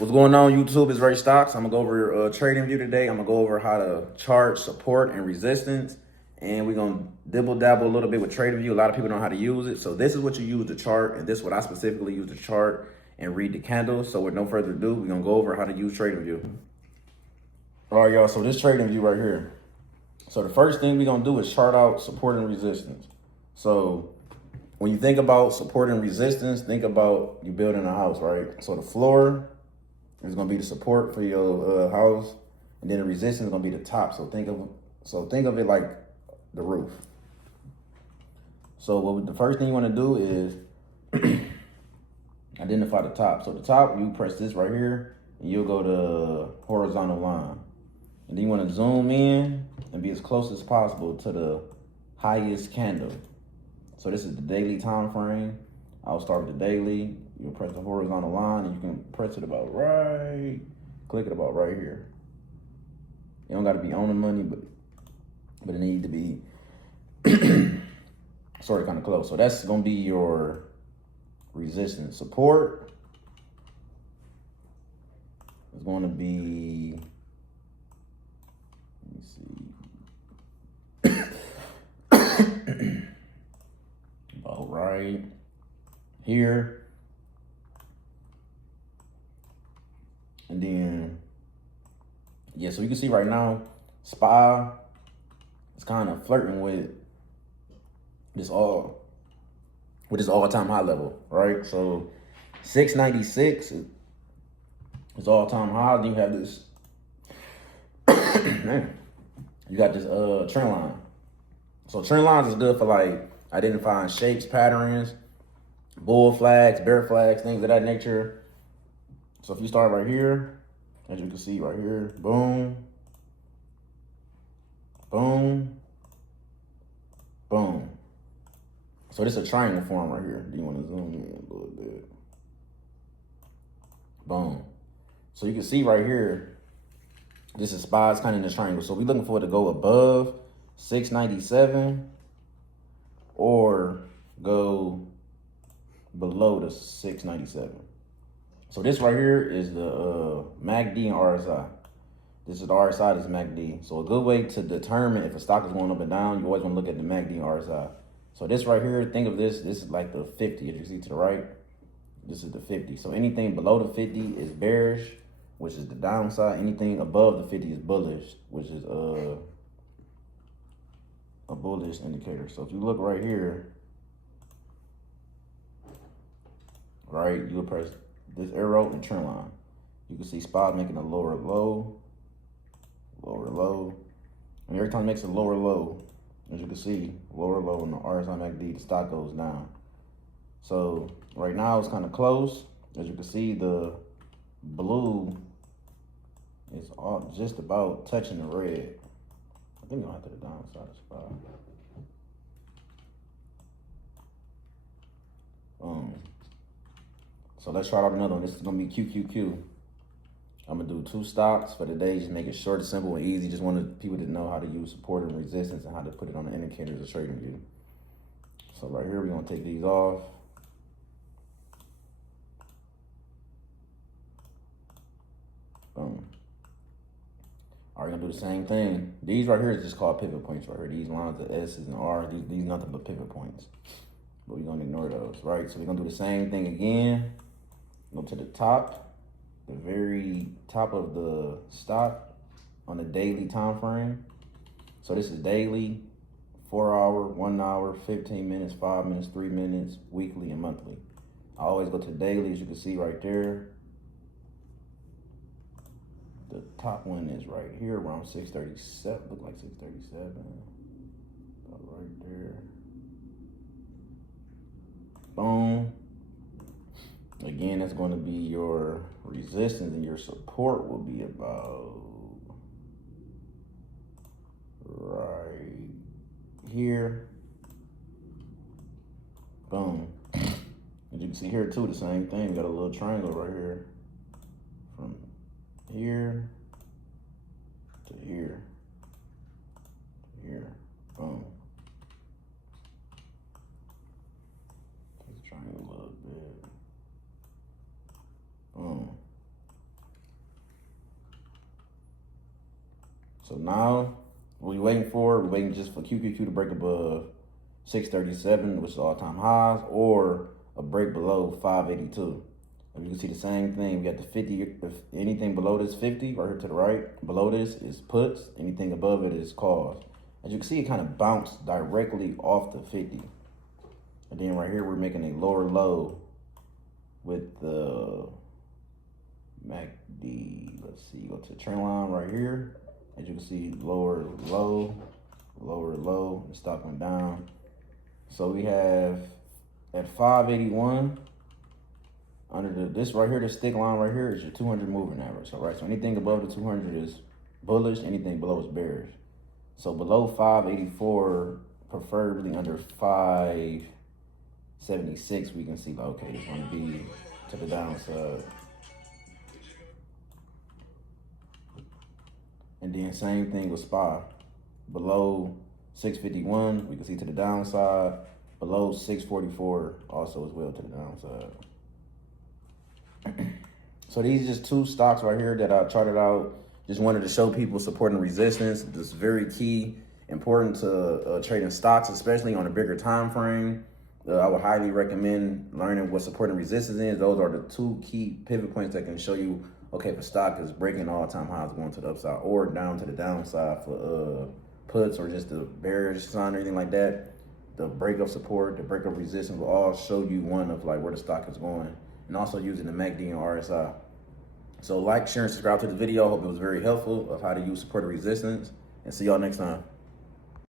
What's going on, YouTube? It's Ray Stocks. I'm gonna go over trading view today. I'm gonna go over how to chart support and resistance, and we're gonna dibble dabble a little bit with trading view. A lot of people know how to use it, so this is what you use to chart, and this is what I specifically use to chart and read the candles. So with no further ado, we're gonna go over how to use trading view. All right, y'all. So this trading view right here. So the first thing we're gonna do is chart out support and resistance. So when you think about support and resistance, think about you building a house, right? So the floor is gonna be the support for your house, and then the resistance is gonna be the top. So think of it like the roof. So the first thing you want to do is identify the top. So the top, you press this right here, and you'll go to horizontal line, and then you want to zoom in and be as close as possible to the highest candle. So this is the daily time frame. I'll start with the daily. You'll press the horizontal line, and you can press it about right, click it about right here. You don't got to be on the money, but it needs to be sort of kind of close. So that's going to be your resistance. Support is going to be, let me see, about right here. And then, yeah, so you can see right now, SPY is kind of flirting with this all-time high level, right? So 696 is all-time high. Then you have this, man, you got this trend line. So trend lines is good for like identifying shapes, patterns, bull flags, bear flags, things of that nature. So if you start right here, as you can see right here, boom, boom, boom. So this is a triangle form right here. Do you want to zoom in a little bit? Boom. So you can see right here, this is SPY's kind of in the triangle. So we're looking for it to go above 697 or go below the 697. So this right here is the MACD and RSI. This is the RSI, this is MACD. So a good way to determine if a stock is going up and down, you always want to look at the MACD and RSI. So this right here, think of this is like the 50, as you see to the right. This is the 50. So anything below the 50 is bearish, which is the downside. Anything above the 50 is bullish, which is a bullish indicator. So if you look right here, right, you will press this arrow and trend line. You can see SPY making a lower low, and every time it makes a lower low, as you can see, lower low in the RSI MACD, the stock goes down. So right now it's kind of close. As you can see, the blue is all just about touching the red. I think I'll have to the downside of SPY. So let's try out another one. This is gonna be QQQ. I'm gonna do 2 stocks for the day. Just make it short, simple, and easy. Just wanted people to know how to use support and resistance and how to put it on the indicators of trading view. So right here, we're gonna take these off. Boom. All right, gonna do the same thing. These right here is just called pivot points right here. These lines, the S's and R's, these nothing but pivot points. But we're gonna ignore those, right? So we're gonna do the same thing again. Go to the top, the very top of the stock on the daily time frame. So this is daily, 4 hour, 1 hour, 15 minutes, 5 minutes, 3 minutes, weekly and monthly. I always go to daily, as you can see right there. The top one is right here around 637, look like 637, about right there. Boom. Again, that's going to be your resistance, and your support will be about right here. Boom. As you can see here too, the same thing. We got a little triangle right here from here to here to here. Boom. Let's triangle a little bit. Boom. So now, what we waiting for? We're waiting just for QQQ to break above 637, which is all-time highs, or a break below 582. And you can see the same thing. We got the 50. If anything below this 50, right here to the right, below this is puts. Anything above it is calls. As you can see, it kind of bounced directly off the 50. And then right here, we're making a lower low with the MACD. Let's see, go to the trend line right here. As you can see, lower low, and stock went down. So we have at 581, under this right here, the stick line right here is your 200 moving average. All right, so anything above the 200 is bullish, anything below is bearish. So below 584, preferably under 576, we can see, like, okay, it's going to be to the downside. And then same thing with SPY. Below 651, we can see to the downside. Below 644, also as well to the downside. So these are just two stocks right here that I charted out. Just wanted to show people support and resistance. This is very key, important to trading stocks, especially on a bigger time frame. I would highly recommend learning what support and resistance is. Those are the two key pivot points that can show you, okay, if a stock is breaking all-time highs going to the upside or down to the downside for puts or just the bearish sign or anything like that. The break of support, the break of resistance will all show you one of like where the stock is going, and also using the MACD and RSI. So like, share, and subscribe to the video. I hope it was very helpful of how to use support and resistance, and see y'all next time.